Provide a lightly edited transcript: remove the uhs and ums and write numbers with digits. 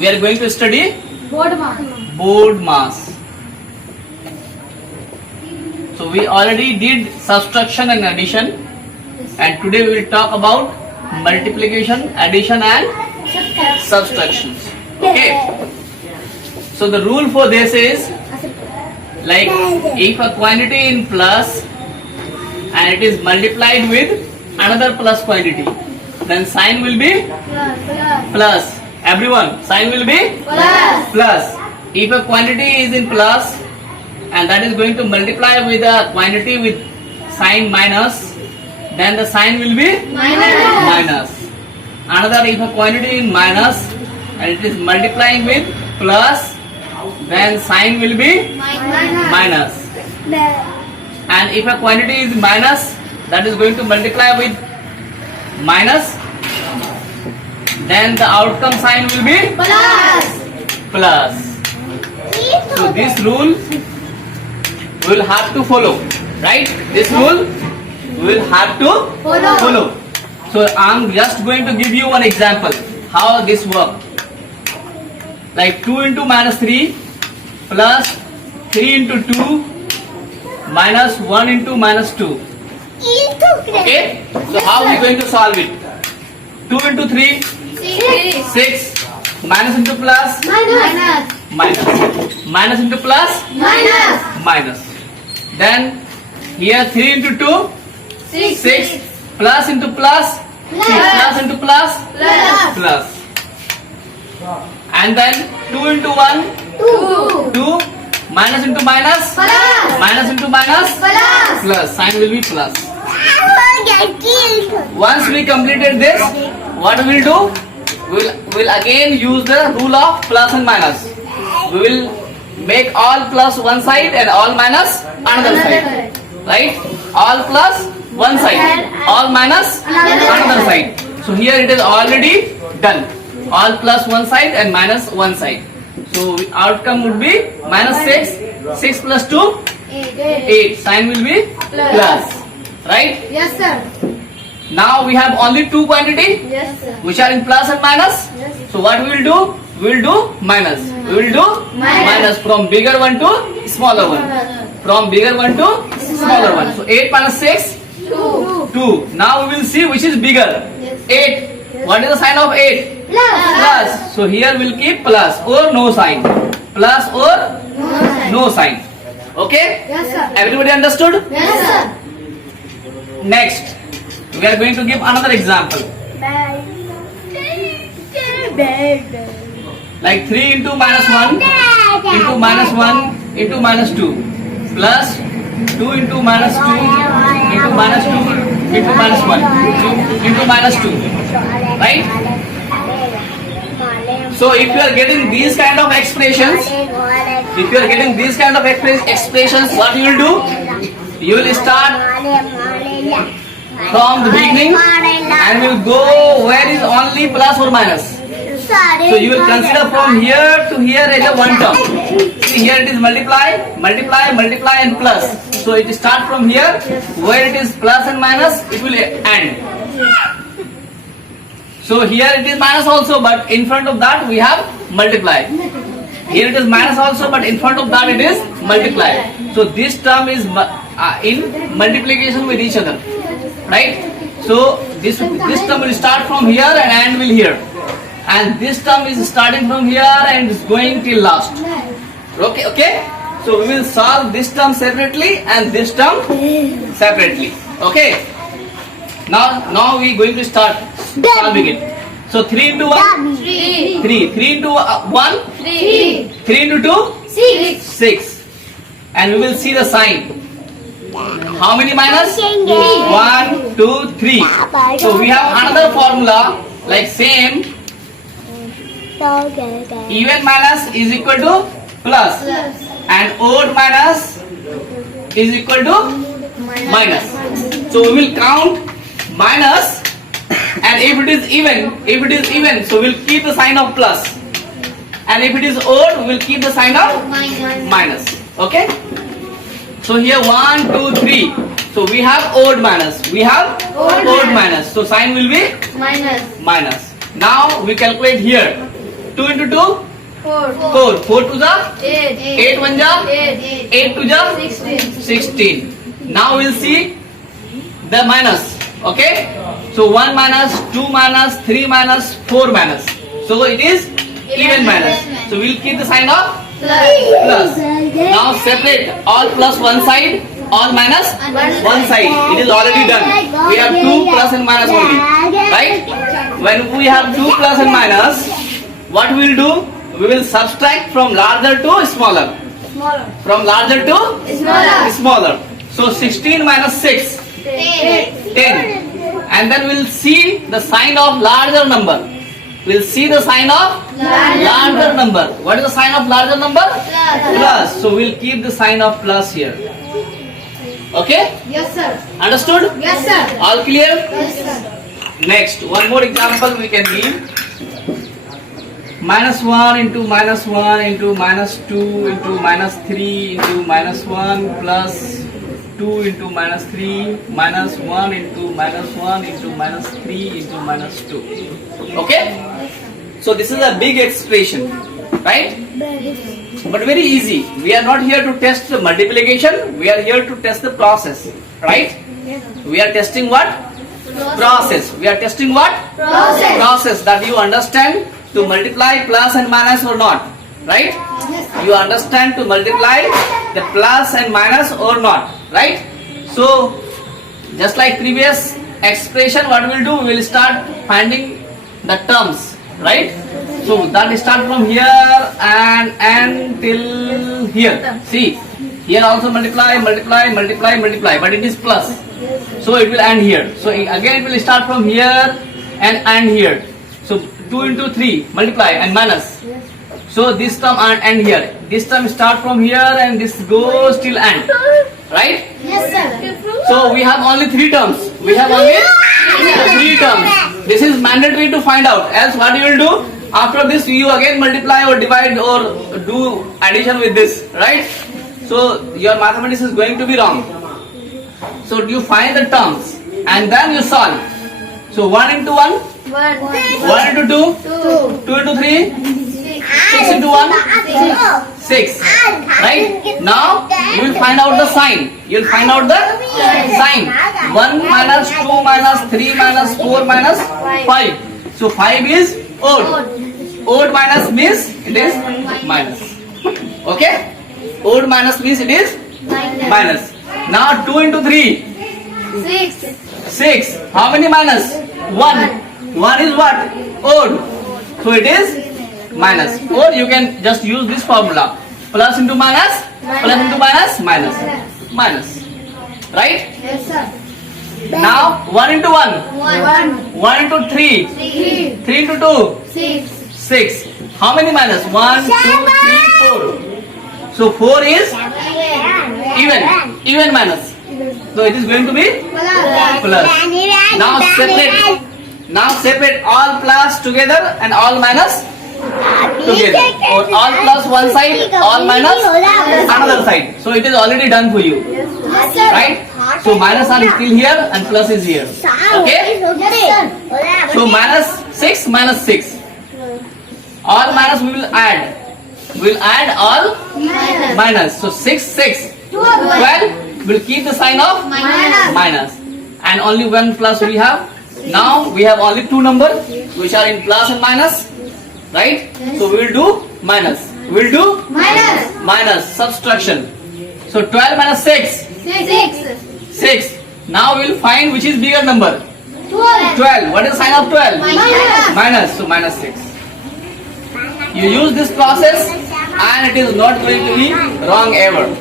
we are going to study Board mass. board mass. So we already did subtraction and addition, and today we will talk about multiplication, addition and subtractions. Okay. So the rule for this is, like, if a quantity in plus and it is multiplied with another plus quantity, then sign will be plus. Everyone, sign will be plus. If a quantity is in plus and that is going to multiply with a quantity with sign minus, then the sign will be minus. Another, if a quantity in minus and it is multiplying with plus, then sign will be minus. And if a quantity is minus that is going to multiply with minus, then the outcome sign will be plus. So this rule we will have to follow, right? This rule we will have to follow. So I am just going to give you one example how this works. Like 2 into minus 3 plus 3 into 2 minus 1 into minus 2. Okay? So how are we going to solve it? 2 into 3, 6. Minus into plus, minus. Minus into plus, minus. Then here 3 into 2, 6. Plus into plus, plus into plus, plus. And then 2 into 1, 2. Minus into minus, minus into minus, plus. Sign will be plus. Once we completed this, what we will do? We will again use the rule of plus and minus. We will make all plus one side and all minus another side. Right? All plus one side, all minus another side. So here it is already done. All plus one side and minus one side. So outcome would be minus 6. 6 plus 2, 8. Sign will be plus. Right? Yes, sir. Now we have only two quantity Yes, sir. which are in plus and minus. Yes. So what we will do? We will do minus. We will do minus from bigger one to smaller one. From bigger one to smaller one. So 8 minus 6, 2. Now we will see which is bigger. 8. What is the sign of 8? Plus. So here we will keep plus or no sign. Plus or no sign. Okay? Yes, sir. Everybody understood? Yes, sir. Next, we are going to give another example. Like 3 into minus 1 into minus 1 into minus 2 plus 2 into minus 2 into minus 2 into minus 1 into minus 2. Right? So if you are getting these kind of expressions, what you will do? You will start from the beginning and will go where is only plus or minus. So you will consider from here to here as a one term. See, here it is multiply, multiply, multiply and plus. So it start from here where it is plus and minus, it will end. So here it is minus also, but in front of that we have multiply. Here it is minus also, but in front of that it is multiply. So this term is in multiplication with each other, right? So this term will start from here and end will here, and this term is starting from here and is going till last. Okay. So we will solve this term separately and this term separately. Okay. Now we going to start solving it. So 3 into 1, 3. 3 into 1, 3 into 2, 6. And we will see the sign. How many minus? 1, 2, 3. So we have another formula like same. Even minus is equal to plus. And odd minus is equal to minus. So we will count minus, and if it is even, so we'll keep the sign of plus, and if it is odd, we'll keep the sign of minus. Okay? So here 1, 2, 3. So we have odd minus. We have odd minus. So sign will be minus. Now we calculate here. 2 into 2? 4. 4. 4 to the? 8. 8 1 ja? 8. 8 to the? 16. 16. Now we'll see the minus. Okay? So 1 minus, 2 minus, 3 minus, 4 minus. So it is even minus. So we'll keep the sign of plus. Now separate all plus one side, all minus one side. It is already done. We have 2 plus and minus only. Right? When we have 2 plus and minus, what we will do? We will subtract from larger to smaller. Smaller. From larger to Smaller. smaller. So 16 minus 6, 10. 10. And then we'll see the sign of larger number. We'll see the sign of larger number. What is the sign of larger number? Plus. So we'll keep the sign of plus here. Okay? Yes, sir. Understood? Yes, sir. All clear? Yes, sir. Next, one more example we can give. Minus 1 into minus 1 into minus 2 into minus 3 into minus 1 plus 2 into minus 3 minus 1 into minus 1 into minus 3 into minus 2. Okay? So this is a big expression, right? But very easy. We are not here to test the multiplication. We are here to test the process, right? We are testing what? Process. We are testing what? Process. Process, that you understand to multiply plus and minus or not, right? You understand to multiply the plus and minus or not, right? So just like previous expression, what we'll do, we'll start finding the terms, right? So that start from here and till here. See, here also multiply, but it is plus. So it will end here. So again it will start from here and end here. So 2 into 3 multiply and minus. So this term and end here. This term start from here and this goes till end. Right? Yes, sir. So we have only 3 terms. We have only 3 terms. This is mandatory to find out. Else what you will do? After this you again multiply or divide or do addition with this. Right? So your mathematics is going to be wrong. So you find the terms and then you solve. So 1 into 1, 1 into 2, 2 into 3, 6 into 1, 6. Right? Now you will find out the sign. You will find out the sign. 1 minus 2 minus 3 minus 4 minus 5. So 5 is odd. Odd minus means it is minus. Okay? Odd minus means it is minus. Now 2 into 3, 6. 6. How many minus? 1. 1 is what? Odd. So it is minus. Or you can just use this formula. Plus into minus, plus into minus, minus. Minus. Right? Yes, sir. Now 1 into 1. 1. 1 into 3. 3. 3 into 2. 6. 6. How many minus? 1, 2, 3, 4. So 4 is even minus. So it is going to be plus. Now separate all plus together and all minus together. Or all plus one side, all minus another side. So it is already done for you. Right? So minus are still here and plus is here. Okay? So minus 6 minus 6. All minus we will add. We will add all minus. So 6, 6. 12 will keep the sign of minus. And only one plus we have. Now we have only 2 numbers which are in plus and minus. Right? So we will do minus. We will do minus subtraction. So 12 minus 6. 6. Now we will find which is bigger number. 12. What is the sign of 12? Minus. So minus 6. You use this process and it is not going to be wrong ever.